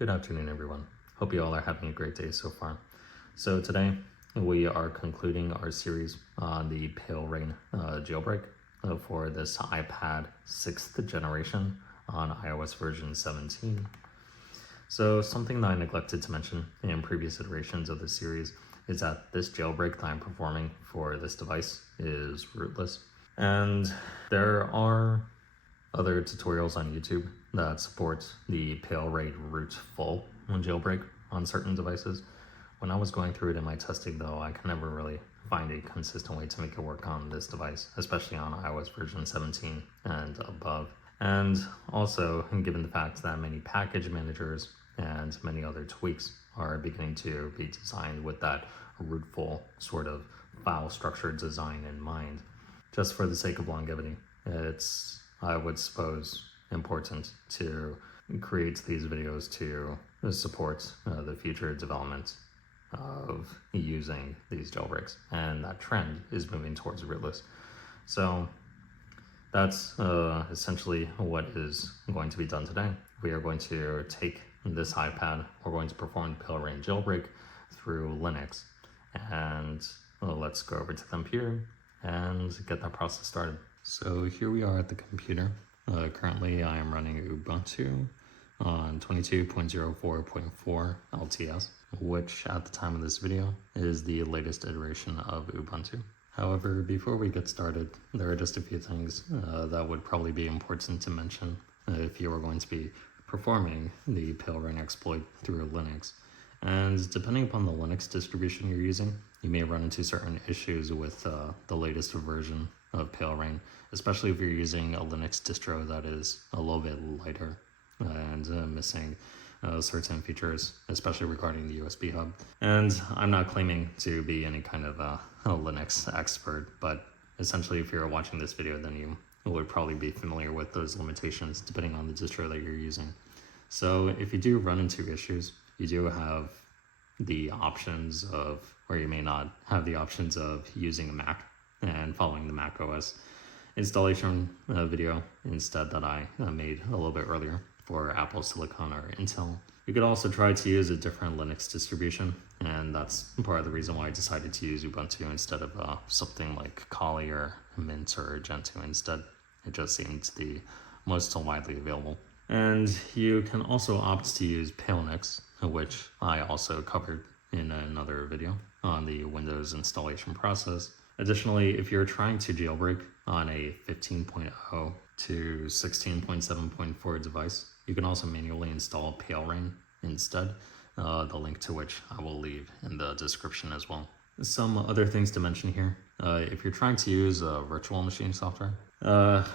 Good afternoon, everyone. Hope you all are having a great day so far. So today we are concluding our series on the PaleRa1n jailbreak for this iPad 6th generation on iOS version 17. So something that I neglected to mention in previous iterations of this series is that this jailbreak that I'm performing for this device is rootless. And there are other tutorials on YouTube that support the PaleRa1n rootful jailbreak on certain devices. When I was going through it in my testing though, I can never really find a consistent way to make it work on this device, especially on iOS version 17 and above. And also, given the fact that many package managers and many other tweaks are beginning to be designed with that rootful sort of file structure design in mind, just for the sake of longevity, it's, I would suppose, important to create these videos to support the future development of using these jailbreaks, and that trend is moving towards rootless. So that's essentially what is going to be done today. We are going to take this iPad, we're going to perform the PaleRa1n jailbreak through Linux, and let's go over to the computer and get that process started. So here we are at the computer. Currently I am running Ubuntu on 22.04.4 LTS, which at the time of this video is the latest iteration of Ubuntu. However, before we get started, there are just a few things that would probably be important to mention if you are going to be performing the PaleRa1n exploit through Linux. And depending upon the Linux distribution you're using, you may run into certain issues with the latest version of PaleRa1n, especially if you're using a Linux distro that is a little bit lighter and missing certain features, especially regarding the USB hub. And I'm not claiming to be any kind of a Linux expert, but essentially if you're watching this video, then you would probably be familiar with those limitations depending on the distro that you're using. So if you do run into issues, you do have the options of, or you may not have the options of using a Mac and following the Mac OS installation video instead that I made a little bit earlier for Apple Silicon or Intel. You could also try to use a different Linux distribution, and that's part of the reason why I decided to use Ubuntu instead of something like Kali or Mint or Gentoo instead. It just seemed the most widely available. And you can also opt to use PaleNix, which I also covered in another video on the Windows installation process. Additionally, if you're trying to jailbreak on a 15.0 to 16.7.4 device, you can also manually install PaleRa1n instead, the link to which I will leave in the description as well. Some other things to mention here. If you're trying to use a virtual machine software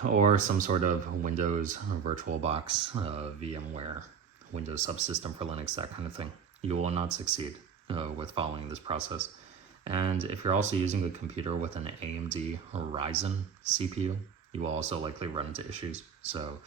or some sort of Windows VirtualBox, VMware, Windows subsystem for Linux, that kind of thing, you will not succeed with following this process. And if you're also using a computer with an AMD Ryzen CPU, you will also likely run into issues. So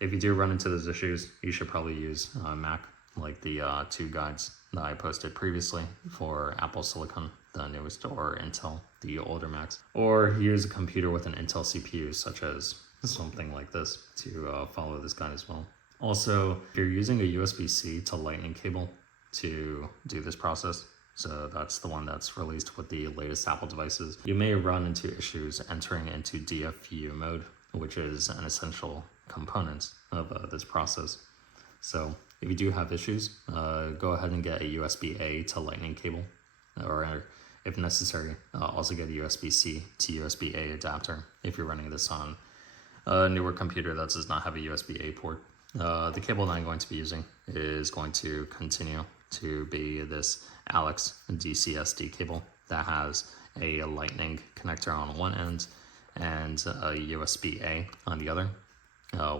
if you do run into those issues, you should probably use Mac, like the two guides that I posted previously for Apple Silicon, the newest, or Intel, the older Macs, or use a computer with an Intel CPU, such as something like this, to follow this guide as well. Also, if you're using a USB-C to Lightning cable to do this process, so that's the one that's released with the latest Apple devices, you may run into issues entering into DFU mode, which is an essential component of this process. So if you do have issues, go ahead and get a USB-A to Lightning cable, or if necessary, also get a USB-C to USB-A adapter if you're running this on a newer computer that does not have a USB-A port. The cable that I'm going to be using is going to continue to be this Alex DCSD cable that has a Lightning connector on one end and a USB-A on the other.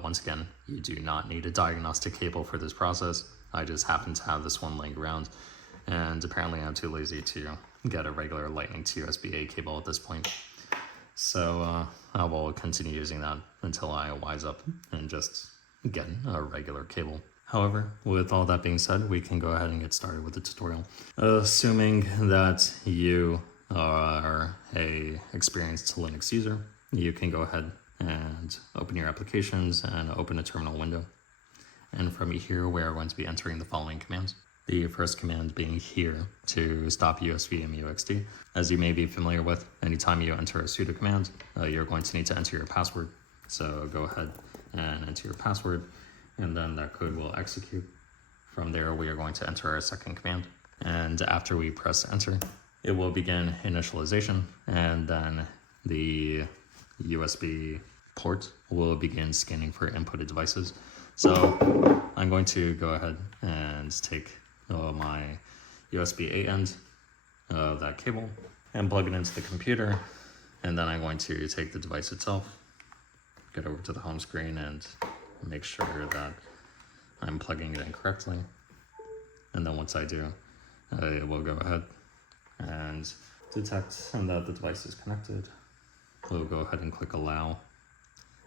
Once again, you do not need a diagnostic cable for this process. I just happen to have this one laying around, and apparently I'm too lazy to get a regular Lightning to USB-A cable at this point. So I will continue using that until I wise up and just get a regular cable. However, with all that being said, we can go ahead and get started with the tutorial. Assuming that you are a experienced Linux user, you can go ahead and open your applications and open a terminal window. And from here, we are going to be entering the following commands. The first command being here to stop USB muxt. As you may be familiar with, anytime you enter a sudo command, you're going to need to enter your password. So go ahead and enter your password, and then that code will execute. From there, we are going to enter our second command. And after we press enter, it will begin initialization, and then the USB port will begin scanning for inputted devices. So I'm going to go ahead and take my USB A end of that cable and plug it into the computer, and then I'm going to take the device itself, get over to the home screen and make sure that I'm plugging it in correctly. And then once I do, it will go ahead and detect that the device is connected. We'll go ahead and click allow.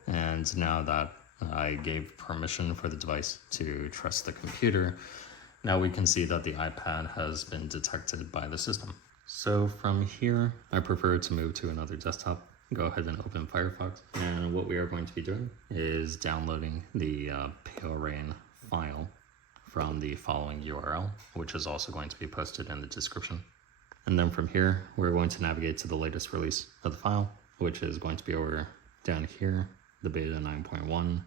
And now that I gave permission for the device to trust the computer, now we can see that the iPad has been detected by the system. So from here, I prefer to move to another desktop. Go ahead and open Firefox. And what we are going to be doing is downloading the PaleRa1n file from the following URL, which is also going to be posted in the description. And then from here, we're going to navigate to the latest release of the file, which is going to be over down here, the beta 9.1,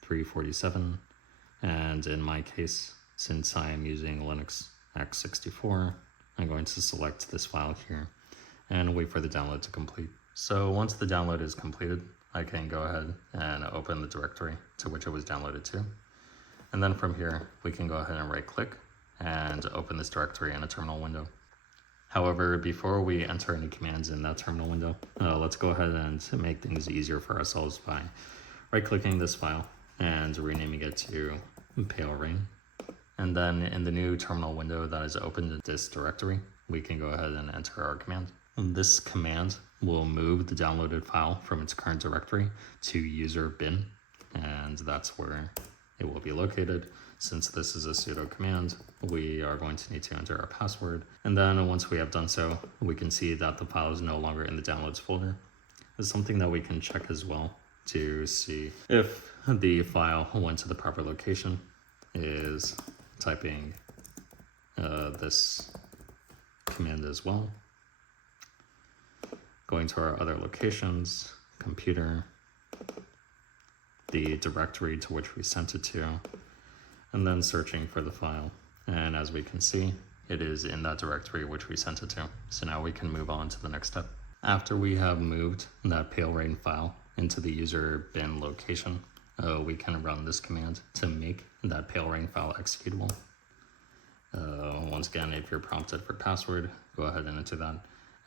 347. And in my case, since I am using Linux x64, I'm going to select this file here and wait for the download to complete. So once the download is completed, I can go ahead and open the directory to which it was downloaded to. And then from here, we can go ahead and right click and open this directory in a terminal window. However, before we enter any commands in that terminal window, let's go ahead and make things easier for ourselves by right clicking this file and renaming it to PaleRa1n. And then in the new terminal window that is opened in this directory, we can go ahead and enter our command. And this command will move the downloaded file from its current directory to user bin, and that's where it will be located. Since this is a sudo command, we are going to need to enter our password. And then once we have done so, we can see that the file is no longer in the downloads folder. It's something that we can check as well to see if the file went to the proper location is typing this command as well. Going to our other locations, computer, the directory to which we sent it to, and then searching for the file. And as we can see, it is in that directory which we sent it to. So now we can move on to the next step. After we have moved that PaleRa1n file into the user bin location, we can run this command to make that PaleRa1n file executable. Once again, if you're prompted for password, go ahead and enter that.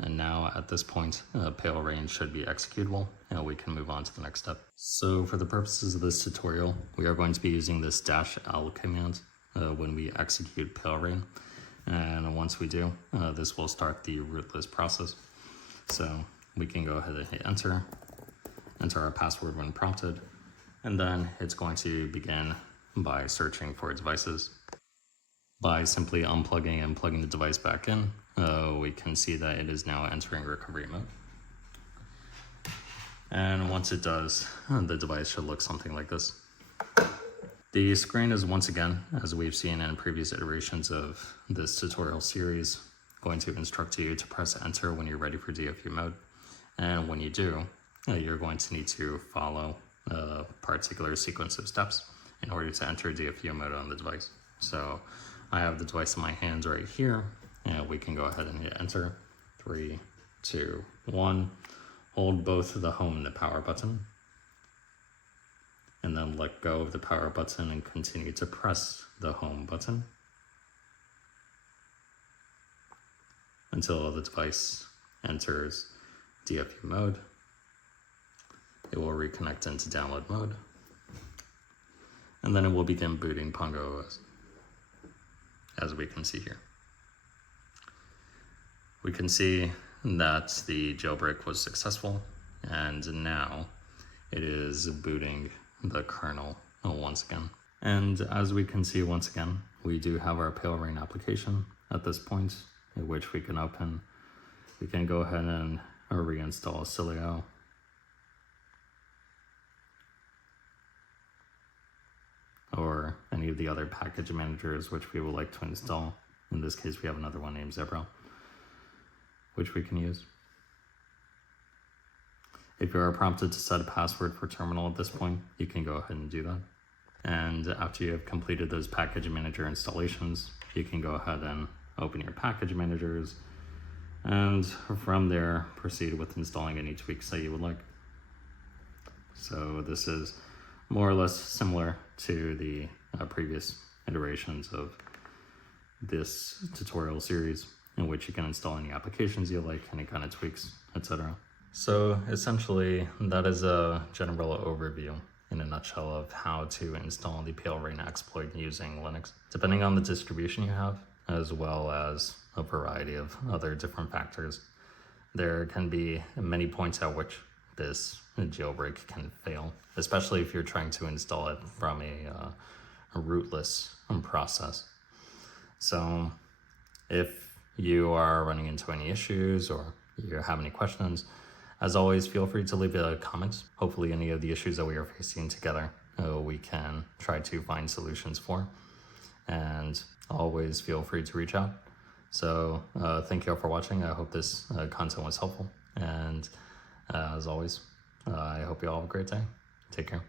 And now at this point, PaleRa1n should be executable, and we can move on to the next step. So for the purposes of this tutorial, we are going to be using this -l command when we execute PaleRa1n. And once we do, this will start the rootless process. So we can go ahead and hit enter our password when prompted, and then it's going to begin by searching for devices. By simply unplugging and plugging the device back in, we can see that it is now entering recovery mode. And once it does, the device should look something like this. The screen is once again, as we've seen in previous iterations of this tutorial series, going to instruct you to press enter when you're ready for DFU mode. And when you do, you're going to need to follow a particular sequence of steps in order to enter DFU mode on the device. So I have the device in my hands right here, and we can go ahead and hit enter. 3, 2, 1. Hold both the home and the power button, and then let go of the power button and continue to press the home button until the device enters DFU mode. It will reconnect into download mode, and then it will begin booting Pingu OS, as we can see here. We can see that the jailbreak was successful, and now it is booting the kernel once again. And as we can see once again, we do have our PaleRa1n application at this point, in which we can open. We can go ahead and reinstall Cilio. or any of the other package managers which we would like to install. In this case, we have another one named Zebra, which we can use. If you are prompted to set a password for terminal at this point, you can go ahead and do that. And after you have completed those package manager installations, you can go ahead and open your package managers, and from there proceed with installing any tweaks that you would like. So this is more or less similar to the previous iterations of this tutorial series, in which you can install any applications you like, any kind of tweaks, etc. So essentially, that is a general overview in a nutshell of how to install the PaleRa1n exploit using Linux. Depending on the distribution you have, as well as a variety of other different factors, there can be many points at which this jailbreak can fail, especially if you're trying to install it from a rootless process. So if you are running into any issues or you have any questions, as always, feel free to leave a comment. Hopefully any of the issues that we are facing together, we can try to find solutions for. And always feel free to reach out. So thank you all for watching. I hope this content was helpful. And as always, I hope you all have a great day. Take care.